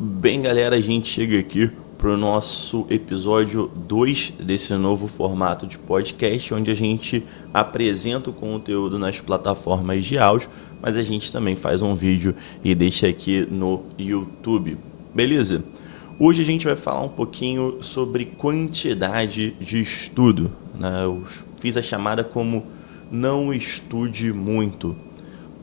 Bem, galera, a gente chega aqui para o nosso episódio 2 desse novo formato de podcast, onde a gente apresenta o conteúdo nas plataformas de áudio, mas a gente também faz um vídeo e deixa aqui no YouTube. Beleza? Hoje a gente vai falar um pouquinho sobre quantidade de estudo, né? Eu fiz a chamada como não estude muito.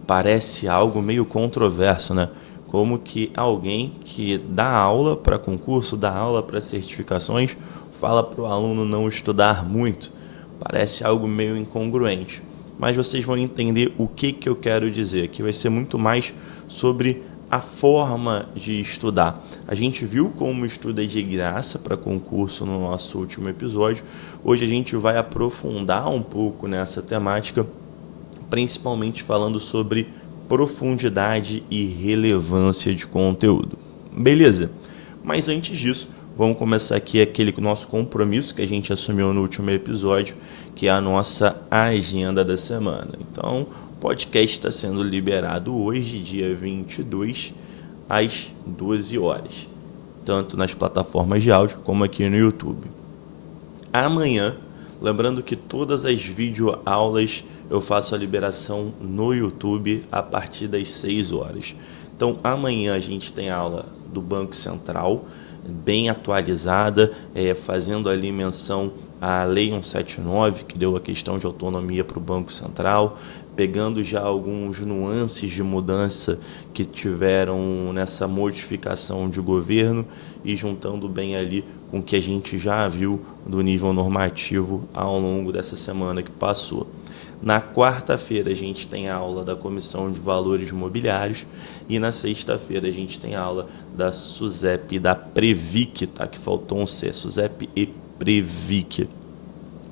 Parece algo meio controverso, né? Como que alguém que dá aula para concurso, dá aula para certificações, fala para o aluno não estudar muito. Parece algo meio incongruente. Mas vocês vão entender o que eu quero dizer, que vai ser muito mais sobre a forma de estudar. A gente viu como o estudo é de graça para concurso no nosso último episódio. Hoje a gente vai aprofundar um pouco nessa temática, principalmente falando sobre profundidade e relevância de conteúdo. Beleza? Mas antes disso, vamos começar aqui aquele nosso compromisso que a gente assumiu no último episódio, que é a nossa agenda da semana. Então, o podcast está sendo liberado hoje, dia 22, às 12 horas, tanto nas plataformas de áudio como aqui no YouTube. Amanhã, lembrando que todas as videoaulas eu faço a liberação no YouTube a partir das 6 horas. Então, amanhã a gente tem aula do Banco Central, bem atualizada, fazendo ali menção à Lei 179, que deu a questão de autonomia para o Banco Central, pegando já alguns nuances de mudança que tiveram nessa modificação de governo e juntando bem ali com o que a gente já viu do nível normativo ao longo dessa semana que passou. Na quarta-feira a gente tem a aula da Comissão de Valores Mobiliários e na sexta-feira a gente tem a aula da SUSEP e da Previc, tá? Que faltou um C, SUSEP e Previc.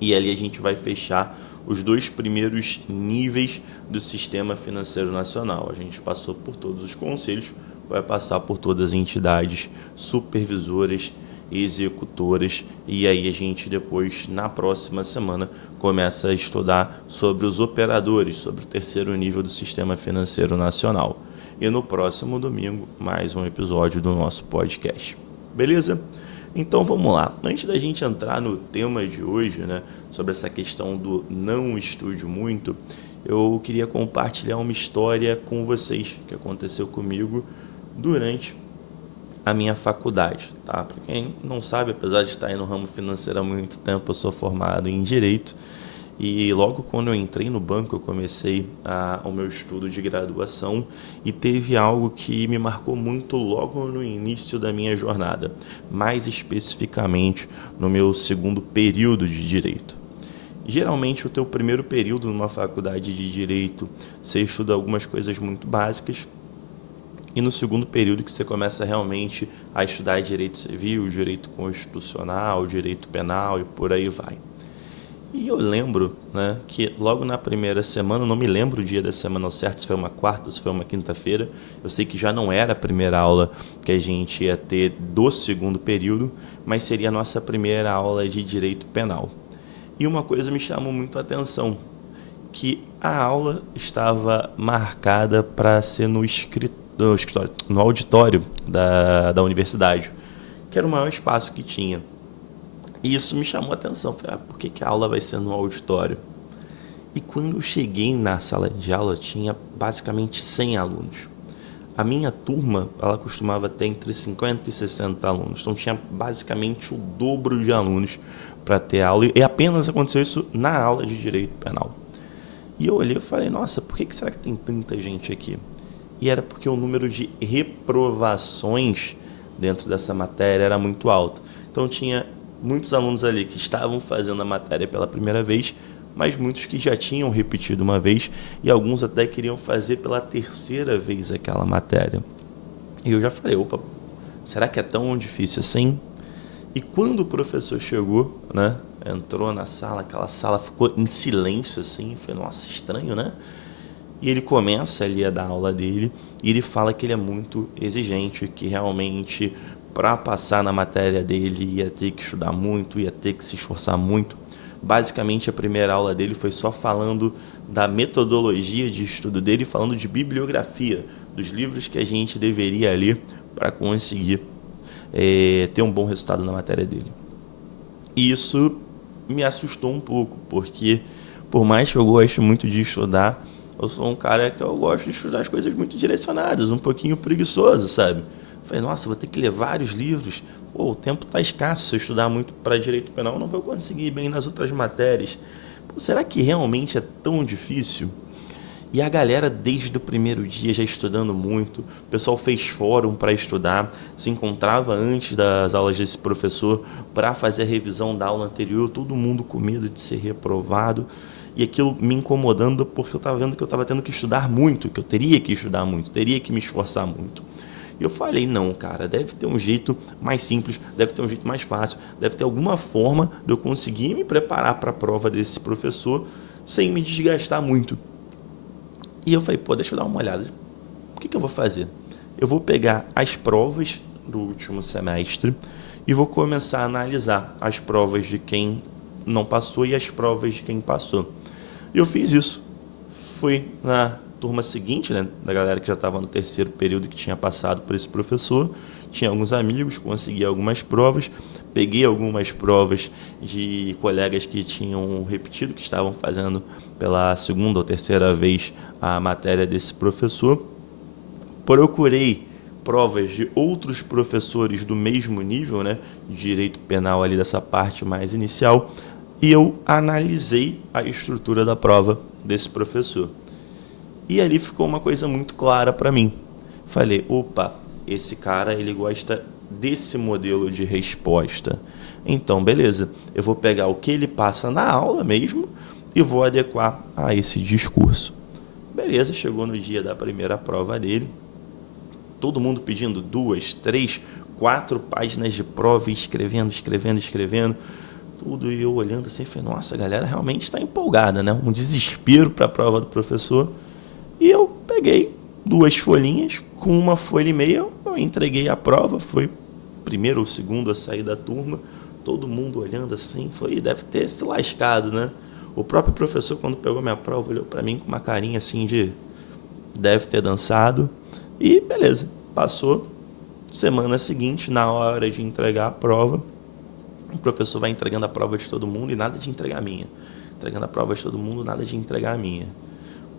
E ali a gente vai fechar os dois primeiros níveis do Sistema Financeiro Nacional. A gente passou por todos os conselhos, vai passar por todas as entidades supervisoras, executoras, e aí a gente depois, na próxima semana, começa a estudar sobre os operadores, sobre o terceiro nível do Sistema Financeiro Nacional. E no próximo domingo, mais um episódio do nosso podcast. Beleza? Então vamos lá. Antes da gente entrar no tema de hoje, né, sobre essa questão do não estude muito, eu queria compartilhar uma história com vocês que aconteceu comigo durante a minha faculdade, tá? Para quem não sabe, apesar de estar aí no ramo financeiro há muito tempo, eu sou formado em Direito e logo quando eu entrei no banco eu comecei o meu estudo de graduação e teve algo que me marcou muito logo no início da minha jornada, mais especificamente no meu segundo período de Direito. Geralmente o teu primeiro período numa faculdade de Direito, você estuda algumas coisas muito básicas, e no segundo período que você começa realmente a estudar direito civil, direito constitucional, direito penal e por aí vai. E eu lembro, né, que logo na primeira semana, não me lembro o dia da semana ao certo, se foi uma quarta ou se foi uma quinta-feira, eu sei que já não era a primeira aula que a gente ia ter do segundo período, mas seria a nossa primeira aula de direito penal. E uma coisa me chamou muito a atenção, que a aula estava marcada para ser no auditório da universidade, que era o maior espaço que tinha. E isso me chamou a atenção. Falei, por que a aula vai ser no auditório? E quando eu cheguei na sala de aula, tinha basicamente 100 alunos. A minha turma, ela costumava ter entre 50 e 60 alunos. Então tinha basicamente o dobro de alunos para ter aula. E apenas aconteceu isso na aula de Direito Penal. E eu olhei e falei, nossa, por que será que tem tanta gente aqui? E era porque o número de reprovações dentro dessa matéria era muito alto. Então tinha muitos alunos ali que estavam fazendo a matéria pela primeira vez, mas muitos que já tinham repetido uma vez e alguns até queriam fazer pela terceira vez aquela matéria. E eu já falei, opa, será que é tão difícil assim? E quando o professor chegou, né, entrou na sala, aquela sala ficou em silêncio assim, foi, nossa, estranho, né? E ele começa ali a dar aula dele e ele fala que ele é muito exigente, que realmente para passar na matéria dele ia ter que estudar muito, ia ter que se esforçar muito. Basicamente a primeira aula dele foi só falando da metodologia de estudo dele, falando de bibliografia, dos livros que a gente deveria ler para conseguir ter um bom resultado na matéria dele. E isso me assustou um pouco, porque por mais que eu goste muito de estudar, eu sou um cara que eu gosto de estudar as coisas muito direcionadas, um pouquinho preguiçoso, sabe? Falei, nossa, vou ter que ler vários livros. Pô, o tempo está escasso. Se eu estudar muito para direito penal, eu não vou conseguir ir bem nas outras matérias. Pô, será que realmente é tão difícil? E a galera, desde o primeiro dia, já estudando muito. O pessoal fez fórum para estudar, se encontrava antes das aulas desse professor para fazer a revisão da aula anterior, todo mundo com medo de ser reprovado. E aquilo me incomodando porque eu estava vendo que eu estava tendo que estudar muito, que eu teria que estudar muito, teria que me esforçar muito. E eu falei, não, cara, deve ter um jeito mais simples, deve ter um jeito mais fácil, deve ter alguma forma de eu conseguir me preparar para a prova desse professor sem me desgastar muito. E eu falei, pô, deixa eu dar uma olhada. O que eu vou fazer? Eu vou pegar as provas do último semestre e vou começar a analisar as provas de quem não passou e as provas de quem passou. E eu fiz isso. Fui na turma seguinte, né, da galera que já estava no terceiro período, que tinha passado por esse professor. Tinha alguns amigos, consegui algumas provas. Peguei algumas provas de colegas que tinham repetido, que estavam fazendo pela segunda ou terceira vez a matéria desse professor. Procurei provas de outros professores do mesmo nível, né, de direito penal ali dessa parte mais inicial, e eu analisei a estrutura da prova desse professor. E ali ficou uma coisa muito clara para mim. Falei, opa, esse cara ele gosta desse modelo de resposta. Então, beleza, eu vou pegar o que ele passa na aula mesmo e vou adequar a esse discurso. Beleza, chegou no dia da primeira prova dele, todo mundo pedindo 2, 3, 4 páginas de prova, escrevendo, tudo, e eu olhando assim, falei, nossa, a galera realmente está empolgada, né? Um desespero para a prova do professor. E eu peguei 2 folhinhas, com 1 folha e meia, eu entreguei a prova, foi o primeiro ou segundo a sair da turma, todo mundo olhando assim, foi, deve ter se lascado, né? O próprio professor, quando pegou minha prova, olhou para mim com uma carinha assim de deve ter dançado. E beleza, passou. Semana seguinte, na hora de entregar a prova, o professor vai entregando a prova de todo mundo e nada de entregar a minha. Entregando a prova de todo mundo, nada de entregar a minha.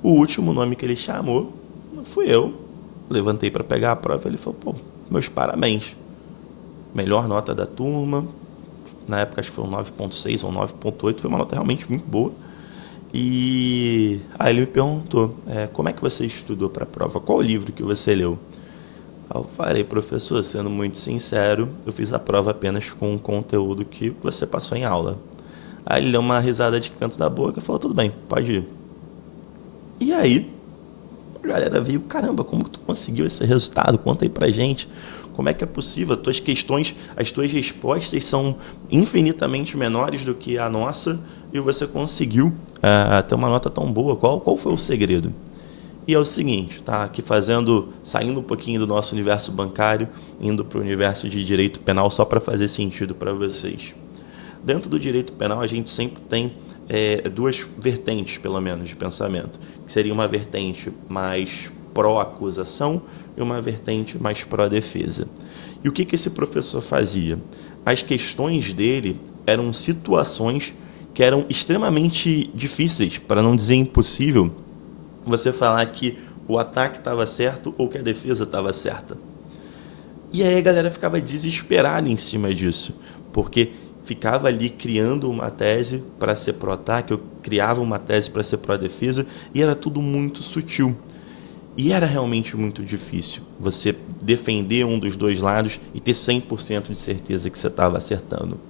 O último nome que ele chamou fui eu. Levantei para pegar a prova e ele falou, pô, meus parabéns. Melhor nota da turma. Na época acho que foi um 9.6 ou 9.8, foi uma nota realmente muito boa. E aí ele me perguntou, como é que você estudou para a prova? Qual o livro que você leu? Aí eu falei, professor, sendo muito sincero, eu fiz a prova apenas com o conteúdo que você passou em aula. Aí ele deu uma risada de canto da boca e falou, tudo bem, pode ir. E aí, a galera viu, caramba, como que tu conseguiu esse resultado? Conta aí pra gente. Como é que é possível? As tuas questões, as tuas respostas são infinitamente menores do que a nossa e você conseguiu ter uma nota tão boa. Qual foi o segredo? E é o seguinte, tá? Aqui saindo um pouquinho do nosso universo bancário, indo para o universo de direito penal, só para fazer sentido para vocês. Dentro do direito penal, a gente sempre tem 2 vertentes, pelo menos, de pensamento, que seria uma vertente mais pró-acusação e uma vertente mais pró-defesa. E o que esse professor fazia? As questões dele eram situações que eram extremamente difíceis, para não dizer impossível, você falar que o ataque estava certo ou que a defesa estava certa. E aí a galera ficava desesperada em cima disso, porque ficava ali criando uma tese para ser pró-ataque, eu criava uma tese para ser pró-defesa, e era tudo muito sutil. E era realmente muito difícil você defender um dos 2 lados e ter 100% de certeza que você estava acertando.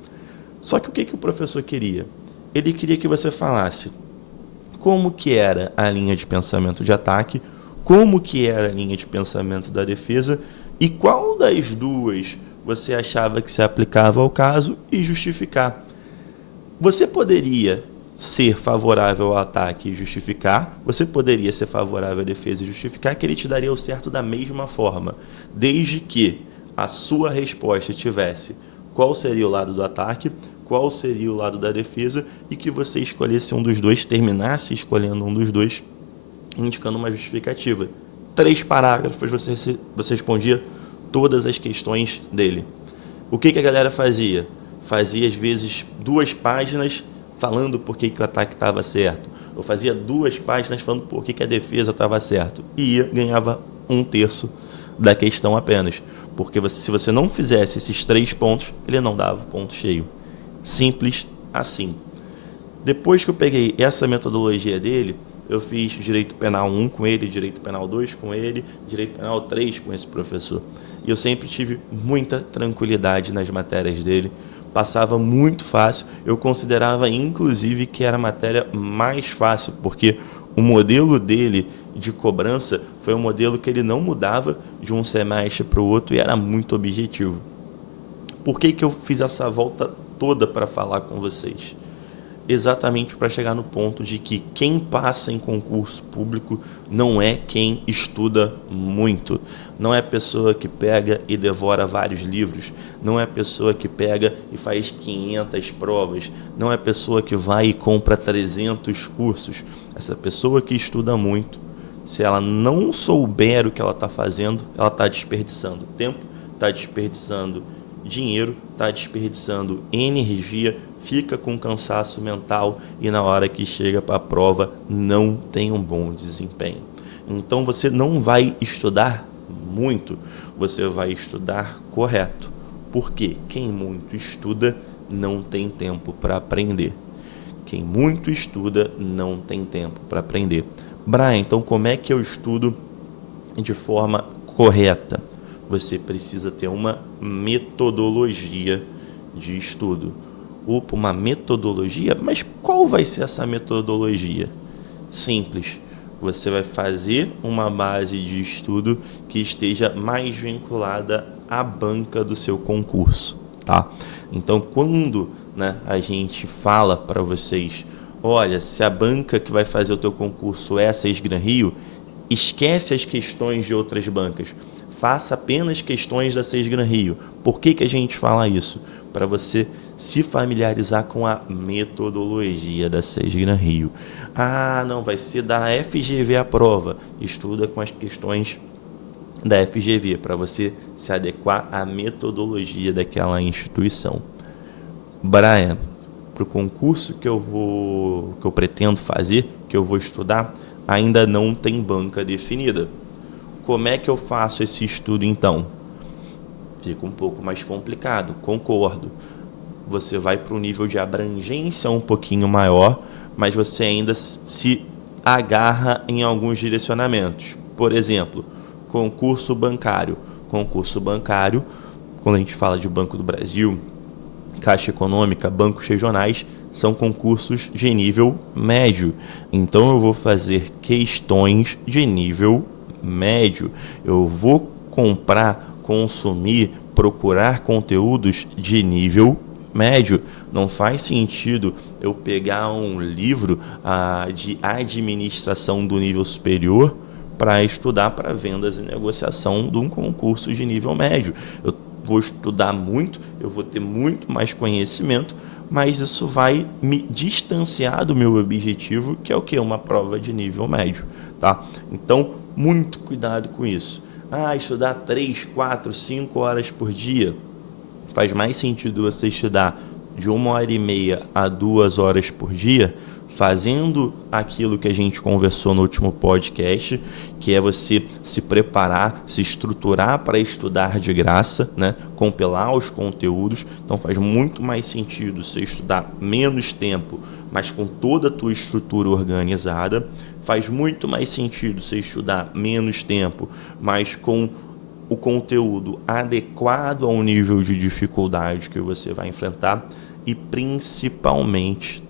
Só que o que o professor queria? Ele queria que você falasse como que era a linha de pensamento de ataque, como que era a linha de pensamento da defesa e qual das 2 você achava que se aplicava ao caso e justificar. Você poderia ser favorável ao ataque e justificar, você poderia ser favorável à defesa e justificar, que ele te daria o certo da mesma forma, desde que a sua resposta tivesse qual seria o lado do ataque, qual seria o lado da defesa e que você escolhesse um dos 2, terminasse escolhendo um dos 2, indicando uma justificativa. 3 parágrafos você respondia todas as questões dele. O que a galera fazia? Fazia, às vezes, 2 páginas falando por que o ataque estava certo. Ou fazia 2 páginas falando por que a defesa estava certo. E ganhava 1/3 da questão apenas. Porque se você não fizesse esses 3 pontos, ele não dava o ponto cheio. Simples assim. Depois que eu peguei essa metodologia dele, eu fiz Direito Penal 1 com ele, Direito Penal 2 com ele, Direito Penal 3 com esse professor. E eu sempre tive muita tranquilidade nas matérias dele, passava muito fácil. Eu considerava, inclusive, que era a matéria mais fácil, porque o modelo dele de cobrança foi um modelo que ele não mudava de um semestre para o outro e era muito objetivo. Por que eu fiz essa volta toda para falar com vocês? Exatamente para chegar no ponto de que quem passa em concurso público não é quem estuda muito, não é pessoa que pega e devora vários livros, não é pessoa que pega e faz 500 provas, não é pessoa que vai e compra 300 cursos. Essa pessoa que estuda muito, se ela não souber o que ela está fazendo, ela está desperdiçando tempo, está desperdiçando dinheiro, está desperdiçando energia, fica com cansaço mental e na hora que chega para a prova não tem um bom desempenho. Então você não vai estudar muito, você vai estudar correto. Porque quem muito estuda não tem tempo para aprender. Quem muito estuda não tem tempo para aprender. Brian, então como é que eu estudo de forma correta? Você precisa ter uma metodologia de estudo. Opa, uma metodologia? Mas qual vai ser essa metodologia? Simples. Você vai fazer uma base de estudo que esteja mais vinculada à banca do seu concurso, tá? Então, quando a gente fala para vocês, olha, se a banca que vai fazer o teu concurso é a SES Gran Rio, esquece as questões de outras bancas. Faça apenas questões da SES Gran Rio. Por que a gente fala isso? Para você se familiarizar com a metodologia da SES Gran Rio. Ah, não, vai ser da FGV a prova. Estuda com as questões da FGV, para você se adequar à metodologia daquela instituição. Brian, para o concurso que eu pretendo fazer, que eu vou estudar, ainda não tem banca definida. Como é que eu faço esse estudo então? Fica um pouco mais complicado, concordo. Você vai para um nível de abrangência um pouquinho maior, mas você ainda se agarra em alguns direcionamentos. Por exemplo, concurso bancário. Concurso bancário, quando a gente fala de Banco do Brasil, Caixa Econômica, bancos regionais, são concursos de nível médio. Então eu vou fazer questões de nível médio. Eu vou comprar, consumir, procurar conteúdos de nível médio. Não faz sentido eu pegar um livro de administração do nível superior para estudar para vendas e negociação de um concurso de nível médio. Eu vou estudar muito, eu vou ter muito mais conhecimento, mas isso vai me distanciar do meu objetivo, que é o quê? Uma prova de nível médio, tá? Então, muito cuidado com isso. Estudar 3, 4, 5 horas por dia, faz mais sentido você estudar de 1h30 a 2 horas por dia, fazendo aquilo que a gente conversou no último podcast, que é você se preparar, se estruturar para estudar de graça, compilar os conteúdos. Então faz muito mais sentido você estudar menos tempo, mas com toda a tua estrutura organizada. Faz muito mais sentido você estudar menos tempo, mas com o conteúdo adequado ao nível de dificuldade que você vai enfrentar. E principalmente,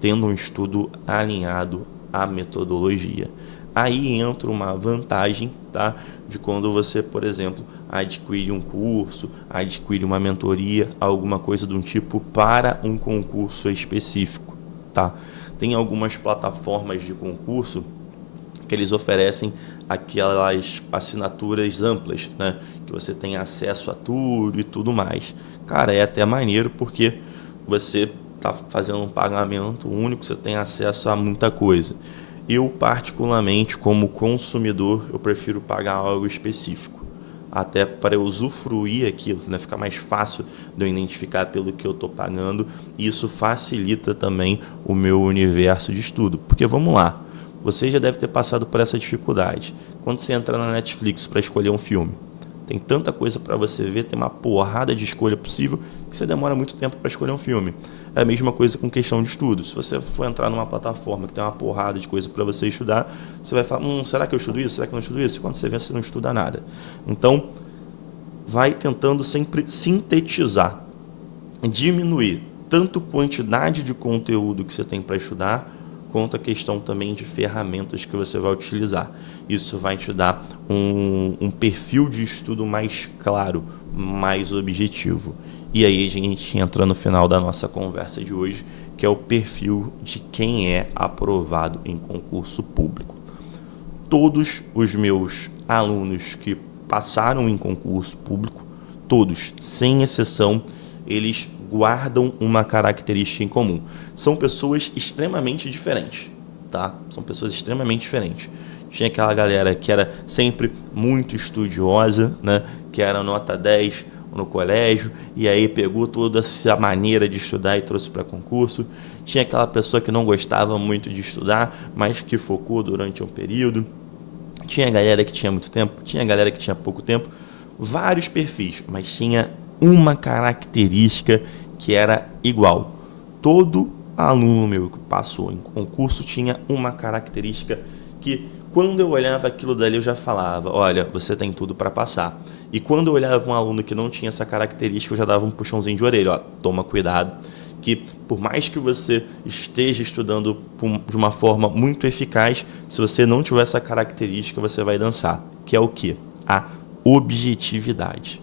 tendo um estudo alinhado à metodologia. Aí entra uma vantagem, de quando você, por exemplo, adquire um curso, adquire uma mentoria, alguma coisa do tipo para um concurso específico, Tem algumas plataformas de concurso que eles oferecem aquelas assinaturas amplas, que você tem acesso a tudo e tudo mais. Cara, é até maneiro porque você está fazendo um pagamento único, você tem acesso a muita coisa. Eu, particularmente, como consumidor, eu prefiro pagar algo específico. Até para eu usufruir aquilo, né? Ficar mais fácil de eu identificar pelo que eu estou pagando. E isso facilita também o meu universo de estudo. Porque vamos lá, você já deve ter passado por essa dificuldade. Quando você entra na Netflix para escolher um filme, tem tanta coisa para você ver, tem uma porrada de escolha possível que você demora muito tempo para escolher um filme. É a mesma coisa com questão de estudo. Se você for entrar numa plataforma que tem uma porrada de coisa para você estudar, você vai falar, será que eu estudo isso? Será que eu não estudo isso? E quando você vê, você não estuda nada. Então, vai tentando sempre sintetizar, diminuir tanto quantidade de conteúdo que você tem para estudar, quanto a questão também de ferramentas que você vai utilizar. Isso vai te dar um perfil de estudo mais claro, mais objetivo. E aí a gente entra no final da nossa conversa de hoje, que é o perfil de quem é aprovado em concurso público. Todos os meus alunos que passaram em concurso público, todos, sem exceção, eles guardam uma característica em comum. São pessoas extremamente diferentes, tá? São pessoas extremamente diferentes. Tinha aquela galera que era sempre muito estudiosa, né? Que era nota 10 no colégio, e aí pegou toda essa maneira de estudar e trouxe para concurso. Tinha aquela pessoa que não gostava muito de estudar, mas que focou durante um período. Tinha galera que tinha muito tempo, tinha galera que tinha pouco tempo. Vários perfis, mas tinha uma característica que era igual. Todo aluno meu que passou em concurso tinha uma característica que, quando eu olhava aquilo dali, eu já falava, olha, você tem tudo para passar. E quando eu olhava um aluno que não tinha essa característica, eu já dava um puxãozinho de orelha, ó, toma cuidado, que por mais que você esteja estudando de uma forma muito eficaz, se você não tiver essa característica, você vai dançar. Que é o quê? A objetividade.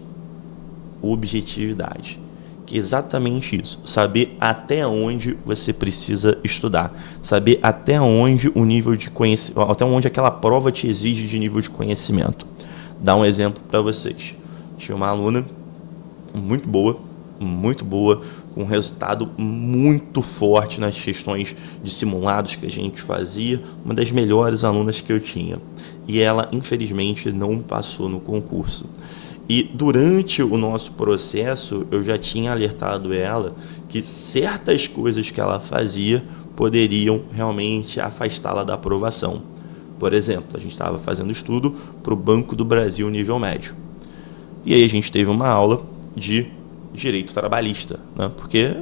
Objetividade. Que é exatamente isso. Saber até onde você precisa estudar. Saber até onde o nível de conhecimento, até onde aquela prova te exige de nível de conhecimento. Dar um exemplo para vocês. Tinha uma aluna muito boa, com um resultado muito forte nas questões de simulados que a gente fazia, uma das melhores alunas que eu tinha. E ela, infelizmente, não passou no concurso. E durante o nosso processo, eu já tinha alertado ela que certas coisas que ela fazia poderiam realmente afastá-la da aprovação. Por exemplo, a gente estava fazendo estudo para o Banco do Brasil nível médio. E aí a gente teve uma aula de direito trabalhista, né? Porque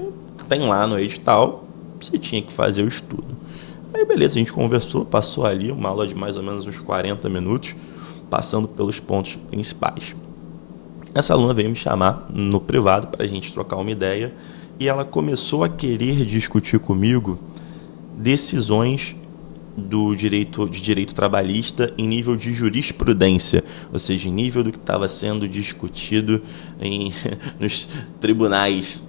tem lá no edital, você tinha que fazer o estudo. Aí beleza, a gente conversou, passou ali uma aula de mais ou menos uns 40 minutos, passando pelos pontos principais. Essa aluna veio me chamar no privado para a gente trocar uma ideia e ela começou a querer discutir comigo decisões de direito trabalhista em nível de jurisprudência, ou seja, em nível do que estava sendo discutido nos tribunais.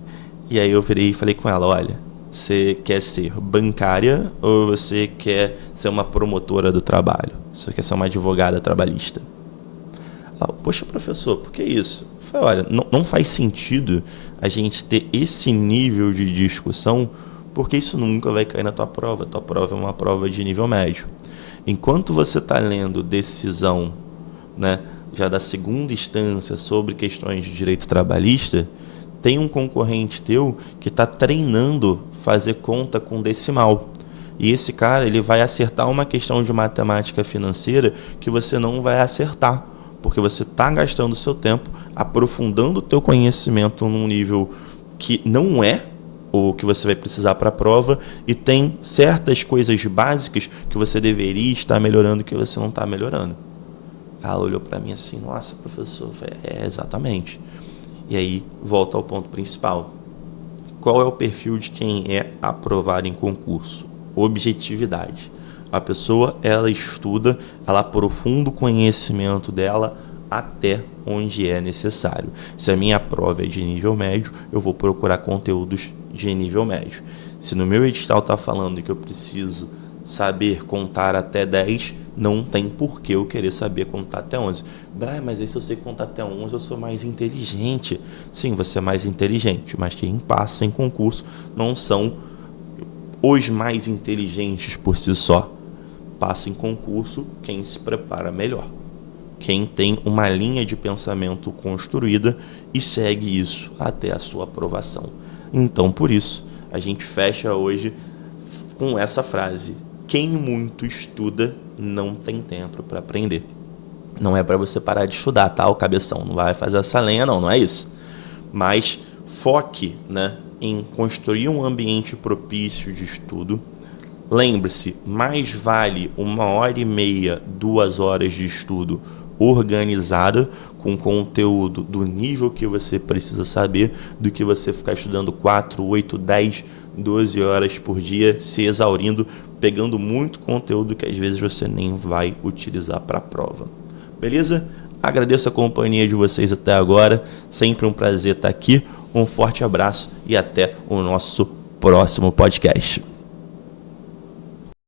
E aí eu virei e falei com ela, olha, você quer ser bancária ou você quer ser uma promotora do trabalho? Você quer ser uma advogada trabalhista? Ela, poxa, professor, por que isso? Eu falei, olha, não faz sentido a gente ter esse nível de discussão, porque isso nunca vai cair na tua prova. Tua prova é uma prova de nível médio. Enquanto você está lendo decisão, né, já da segunda instância sobre questões de direito trabalhista, tem um concorrente teu que está treinando fazer conta com decimal. E esse cara ele vai acertar uma questão de matemática financeira que você não vai acertar, porque você está gastando o seu tempo aprofundando o teu conhecimento num nível que não é o que você vai precisar para a prova, e tem certas coisas básicas que você deveria estar melhorando que você não está melhorando. Ela olhou para mim assim, nossa, professor, eu falei, exatamente. E aí, volta ao ponto principal. Qual é o perfil de quem é aprovado em concurso? Objetividade. A pessoa, ela estuda, ela aprofunda o conhecimento dela até onde é necessário. Se a minha prova é de nível médio, eu vou procurar conteúdos de nível médio. Se no meu edital está falando que eu preciso saber contar até 10, não tem por que eu querer saber contar até 11. Brian, mas aí se eu sei contar até 11, eu sou mais inteligente. Sim, você é mais inteligente, mas quem passa em concurso não são os mais inteligentes por si só. passa em concurso quem se prepara melhor, quem tem uma linha de pensamento construída e segue isso até a sua aprovação. Então, por isso, a gente fecha hoje com essa frase: quem muito estuda não tem tempo para aprender. Não é para você parar de estudar, tá? O cabeção não vai fazer essa lenha, não é isso. Mas foque, né, em construir um ambiente propício de estudo. Lembre-se, mais vale 1h30, 2 horas de estudo organizada, com conteúdo do nível que você precisa saber, do que você ficar estudando 4, 8, 10, 12 horas por dia, se exaurindo, pegando muito conteúdo que às vezes você nem vai utilizar para a prova. Beleza? Agradeço a companhia de vocês até agora, sempre um prazer estar aqui, um forte abraço e até o nosso próximo podcast.